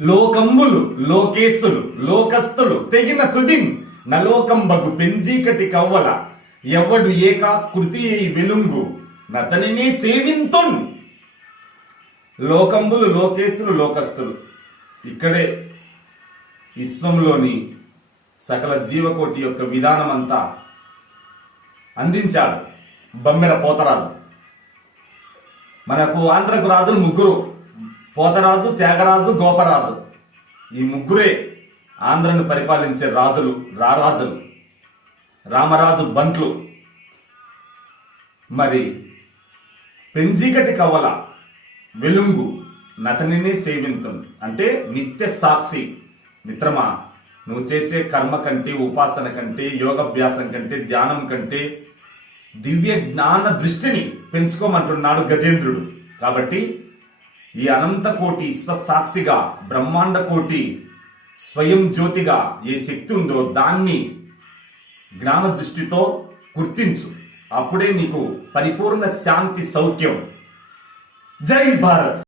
లోకంబులు లోకేశులు లోకస్తులు తెగిన తుదిన్ నలోకంబగు పెంజీకటి కవ్వల ఎవడు ఏకాకృతి వెలుంగు నతనినే సేవింతున్. లోకంబులు లోకేశులు లోకస్తులు ఇక్కడే విశ్వంలోని సకల జీవకోటి యొక్క విధానమంతా అందించాడు బమ్మెర పోతరాజు. మనకు ఆంధ్రకు రాజులు ముగ్గురు, పోతరాజు, త్యాగరాజు, గోపరాజు. ఈ ముగ్గురే ఆంధ్రను పరిపాలించే రాజులు, రారాజులు. రామరాజు బంట్లు. మరి పెంజీకటి కవ్వల వెలుంగు నతనినే సేవింతున్ అంటే నిత్య సాక్షి. మిత్రమా, నువ్వు చేసే కర్మ కంటే, ఉపాసన కంటే, యోగాభ్యాసం కంటే, ధ్యానం కంటే దివ్య జ్ఞాన దృష్టిని పెంచుకోమంటున్నాడు గజేంద్రుడు. కాబట్టి ఈ అనంత కోటి స్వసాక్షిగా, బ్రహ్మాండ కోటి స్వయం జ్యోతిగా ఏ శక్తి ఉందో దాన్ని జ్ఞాన దృష్టితో గుర్తించు. అప్పుడే నీకు పరిపూర్ణ శాంతి, సౌఖ్యం. జై భారత్.